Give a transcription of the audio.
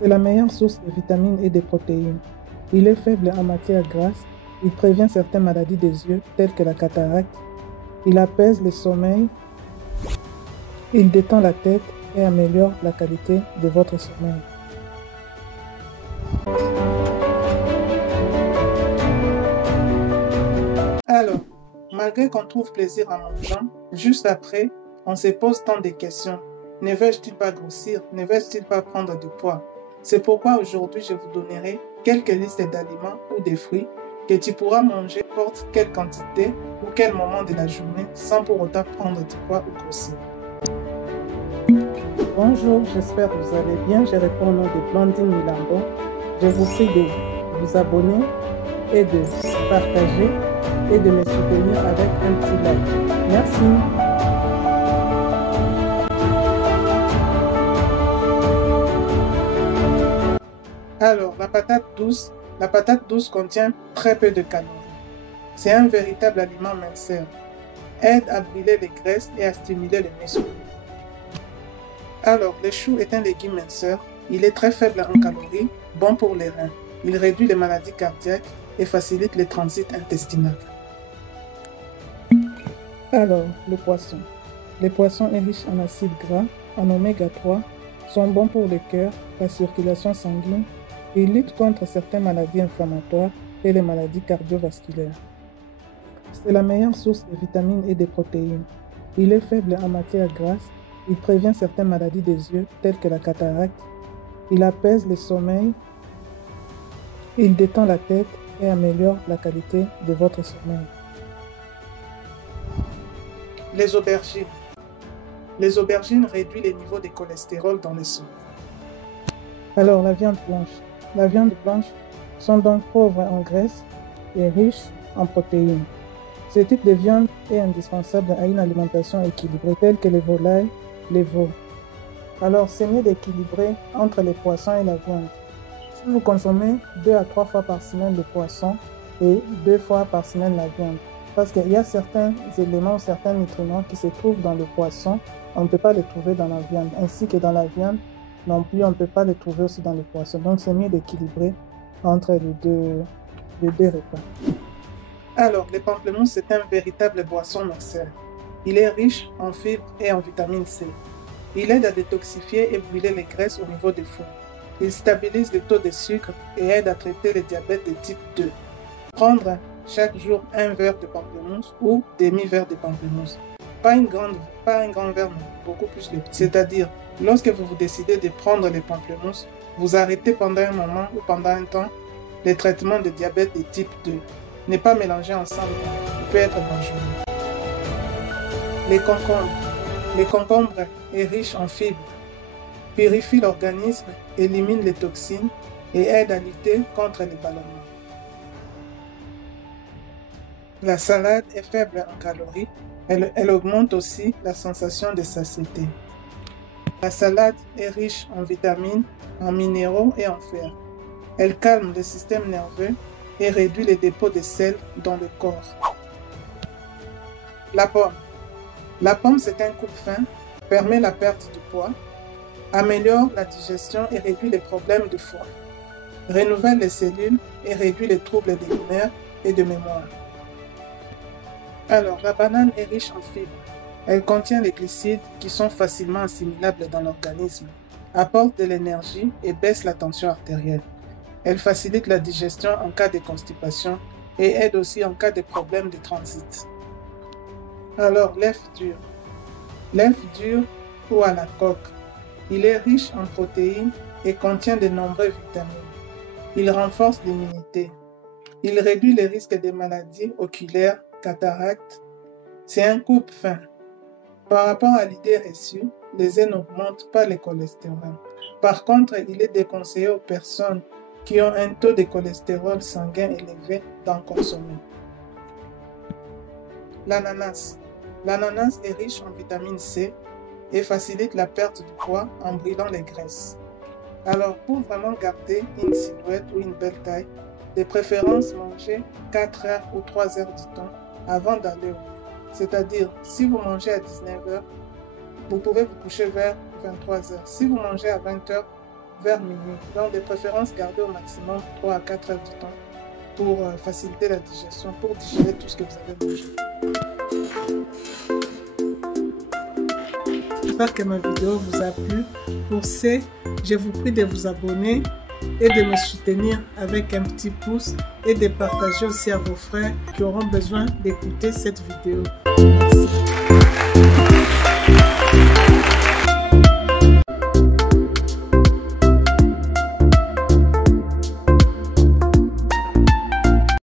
C'est la meilleure source de vitamines et de protéines. Il est faible en matière grasse. Il prévient certaines maladies des yeux, telles que la cataracte. Il apaise le sommeil. Il détend la tête et améliore la qualité de votre sommeil. Alors, malgré qu'on trouve plaisir en mangeant, juste après, on se pose tant de questions. Ne vais-je pas grossir? Ne vais-je pas prendre du poids? C'est pourquoi aujourd'hui, je vous donnerai quelques listes d'aliments ou de fruits que tu pourras manger n'importe quelle quantité ou quel moment de la journée sans pour autant prendre du poids ou grossir. Bonjour, j'espère que vous allez bien. Je réponds au nom de Blandine Milambo. Je vous prie de vous abonner et de partager et de me soutenir avec un petit like. Merci. Alors, la patate douce contient très peu de calories. C'est un véritable aliment minceur. Aide à brûler les graisses et à stimuler les muscles. Alors, le chou est un légume minceur. Il est très faible en calories, bon pour les reins. Il réduit les maladies cardiaques et facilite le transit intestinal. Alors, le poisson. Les poissons est riche en acides gras, en oméga 3, sont bons pour le cœur, la circulation sanguine. Ils luttent contre certaines maladies inflammatoires et les maladies cardiovasculaires. C'est la meilleure source de vitamines et de protéines. Il est faible en matière grasse. Il prévient certaines maladies des yeux, telles que la cataracte. Il apaise le sommeil. Il détend la tête et améliore la qualité de votre sommeil. Les aubergines. Les aubergines réduisent les niveaux de cholestérol dans le sang. Alors, la viande blanche. La viande blanche sont donc pauvres en graisse et riches en protéines. Ce type de viande est indispensable à une alimentation équilibrée, telle que les volailles, les veaux. Alors, c'est mieux d'équilibrer entre les poissons et la viande. Si vous consommez 2 à 3 fois par semaine le poisson et 2 fois par semaine la viande, parce qu'il y a certains éléments, certains nutriments qui se trouvent dans le poisson, on ne peut pas les trouver dans la viande, ainsi que dans la viande non plus, on ne peut pas les trouver aussi dans le poisson. Donc, c'est mieux d'équilibrer entre les deux repas. Alors, le pamplemousse, c'est un véritable boisson minceur. Il est riche en fibres et en vitamine C. Il aide à détoxifier et brûler les graisses au niveau des fours. Il stabilise le taux de sucre et aide à traiter le diabète de type 2. Prendre chaque jour un verre de pamplemousse ou demi-verre de pamplemousse. Pas un grand verre, mais beaucoup plus le petit. C'est-à-dire, lorsque vous vous décidez de prendre les pamplemousses, vous arrêtez pendant un moment ou pendant un temps les traitements de diabète de type 2. Ne pas mélanger ensemble, il peut être dangereux. Les concombres. Les concombres est riche en fibres, purifie l'organisme, élimine les toxines et aide à lutter contre les ballonnements. La salade est faible en calories, elle augmente aussi la sensation de satiété. La salade est riche en vitamines, en minéraux et en fer. Elle calme le système nerveux et réduit les dépôts de sel dans le corps. La pomme. La pomme, c'est un coupe-faim, permet la perte de poids, améliore la digestion et réduit les problèmes de foie, renouvelle les cellules et réduit les troubles de l'humeur et de mémoire. Alors, la banane est riche en fibres. Elle contient les glucides qui sont facilement assimilables dans l'organisme, apporte de l'énergie et baisse la tension artérielle. Elle facilite la digestion en cas de constipation et aide aussi en cas de problèmes de transit. Alors, l'œuf dur. L'œuf dur ou à la coque. Il est riche en protéines et contient de nombreuses vitamines. Il renforce l'immunité. Il réduit les risques de maladies oculaires, cataractes. C'est un coupe-faim. Par rapport à l'idée reçue, les œufs n'augmentent pas le cholestérol. Par contre, il est déconseillé aux personnes qui ont un taux de cholestérol sanguin élevé d'en consommer. L'ananas. L'ananas est riche en vitamine C et facilite la perte du poids en brûlant les graisses. Alors, pour vraiment garder une silhouette ou une belle taille, de préférence manger 4 heures ou 3 heures du temps avant d'aller au lit. C'est-à-dire, si vous mangez à 19 h, vous pouvez vous coucher vers 23 h. Si vous mangez à 20 h, vers minuit. Donc de préférence, gardez au maximum 3 à 4 heures de temps pour faciliter la digestion, pour digérer tout ce que vous avez mangé. J'espère que ma vidéo vous a plu. Pour ce, je vous prie de vous abonner et de me soutenir avec un petit pouce et de partager aussi à vos frères qui auront besoin d'écouter cette vidéo. Merci.